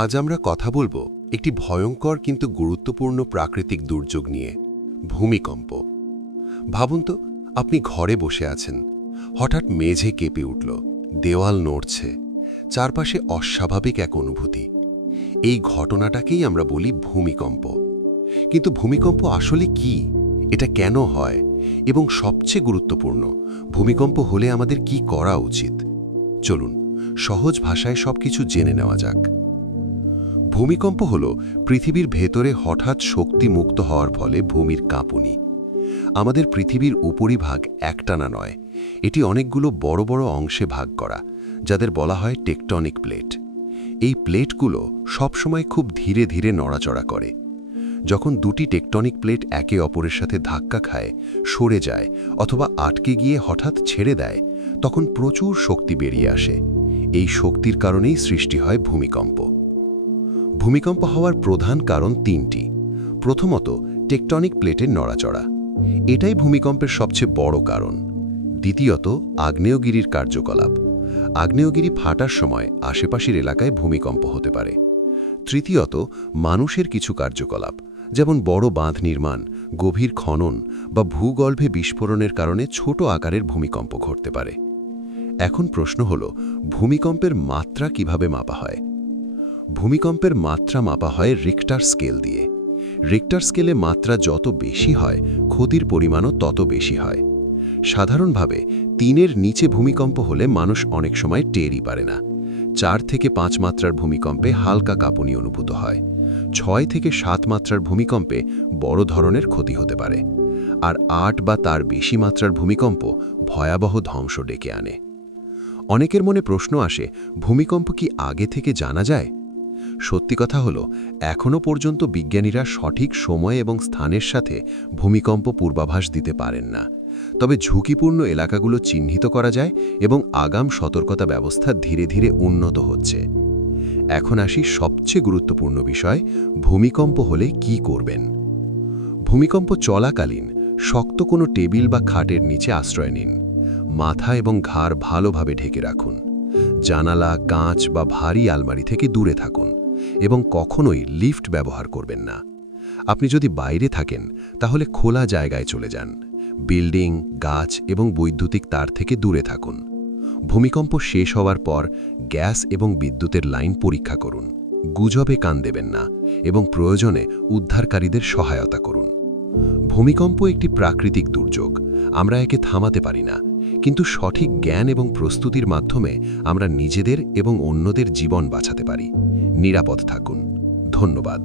আজ আমরা কথা বলবো একটি ভয়ঙ্কর কিন্তু গুরুত্বপূর্ণ প্রাকৃতিক দুর্যোগ নিয়ে, ভূমিকম্প। ভাবুন তো, আপনি ঘরে বসে আছেন, হঠাৎ মেঝে কেঁপে উঠল, দেওয়াল নড়ছে, চারপাশে অস্বাভাবিক এক অনুভূতি। এই ঘটনাটাকেই আমরা বলি ভূমিকম্প। কিন্তু ভূমিকম্প আসলে কি, এটা কেন হয়, এবং সবচেয়ে গুরুত্বপূর্ণ, ভূমিকম্প হলে আমাদের কি করা উচিত? চলুন সহজ ভাষায় সবকিছু জেনে নেওয়া যাক। ভূমিকম্প হল পৃথিবীর ভেতরে হঠাৎ শক্তি মুক্ত হওয়ার ফলে ভূমির কাঁপুনি। আমাদের পৃথিবীর উপরিভাগ একটানা নয়, এটি অনেকগুলো বড় বড় অংশে ভাগ করা, যাদের বলা হয় টেকটনিক প্লেট। এই প্লেটগুলো সবসময় খুব ধীরে ধীরে নড়াচড়া করে। যখন দুটি টেকটনিক প্লেট একে অপরের সাথে ধাক্কা খায়, সরে যায় অথবা আটকে গিয়ে হঠাৎ ছেড়ে দেয়, তখন প্রচুর শক্তি বেরিয়ে আসে। এই শক্তির কারণেই সৃষ্টি হয় ভূমিকম্প। ভূমিকম্প হওয়ার প্রধান কারণ তিনটি। প্রথমত, টেকটনিক প্লেটের নড়াচড়া, এটাই ভূমিকম্পের সবচেয়ে বড় কারণ। দ্বিতীয়ত, আগ্নেয়গিরির কার্যকলাপ, আগ্নেয়গিরি ফাটার সময় আশেপাশের এলাকায় ভূমিকম্প হতে পারে। তৃতীয়ত, মানুষের কিছু কার্যকলাপ, যেমন বড় বাঁধ নির্মাণ, গভীর খনন বা ভূগর্ভে বিস্ফোরণের কারণে ছোট আকারের ভূমিকম্প ঘটতে পারে। এখন প্রশ্ন হল, ভূমিকম্পের মাত্রা কিভাবে মাপা হয়? ভূমিকম্পের মাত্রা মাপা হয় রিক্টার স্কেল দিয়ে। রিক্টার স্কেলে মাত্রা যত বেশি হয়, ক্ষতির পরিমাণও তত বেশি হয়। সাধারণভাবে 3-এর নিচে ভূমিকম্প হলে মানুষ অনেক সময় টেরই পারে না। 4 থেকে 5 মাত্রার ভূমিকম্পে হালকা কাঁপুনি অনুভূত হয়। 6 থেকে 7 মাত্রার ভূমিকম্পে বড় ধরনের ক্ষতি হতে পারে। আর 8 বা তার বেশি মাত্রার ভূমিকম্প ভয়াবহ ধ্বংস ডেকে আনে। অনেকের মনে প্রশ্ন আসে, ভূমিকম্প কি আগে থেকে জানা যায়? সত্যি কথা হলো, এখনও পর্যন্ত বিজ্ঞানীরা সঠিক সময় এবং স্থানের সাথে ভূমিকম্প পূর্বাভাস দিতে পারেন না। তবে ঝুঁকিপূর্ণ এলাকাগুলো চিহ্নিত করা যায় এবং আগাম সতর্কতা ব্যবস্থা ধীরে ধীরে উন্নত হচ্ছে। এখন আসি সবচেয়ে গুরুত্বপূর্ণ বিষয়, ভূমিকম্প হলে কি করবেন। ভূমিকম্প চলাকালীন শক্ত কোনো টেবিল বা খাটের নিচে আশ্রয় নিন। মাথা এবং ঘাড় ভালোভাবে ঢেকে রাখুন। জানালা, কাঁচ বা ভারী আলমারি থেকে দূরে থাকুন এবং কখনোই লিফট ব্যবহার করবেন না। আপনি যদি বাইরে থাকেন, তাহলে খোলা জায়গায় চলে যান। বিল্ডিং, গাছ এবং বৈদ্যুতিক তার থেকে দূরে থাকুন। ভূমিকম্প শেষ হওয়ার পর গ্যাস এবং বিদ্যুতের লাইন পরীক্ষা করুন। গুজবে কান দেবেন না এবং প্রয়োজনে উদ্ধারকারীদের সহায়তা করুন। ভূমিকম্প একটি প্রাকৃতিক দুর্যোগ, আমরা একে থামাতে পারি না, কিন্তু সঠিক জ্ঞান এবং প্রস্তুতির মাধ্যমে আমরা নিজেদের এবং অন্যদের জীবন বাঁচাতে পারি। নিরাপদ থাকুন। ধন্যবাদ।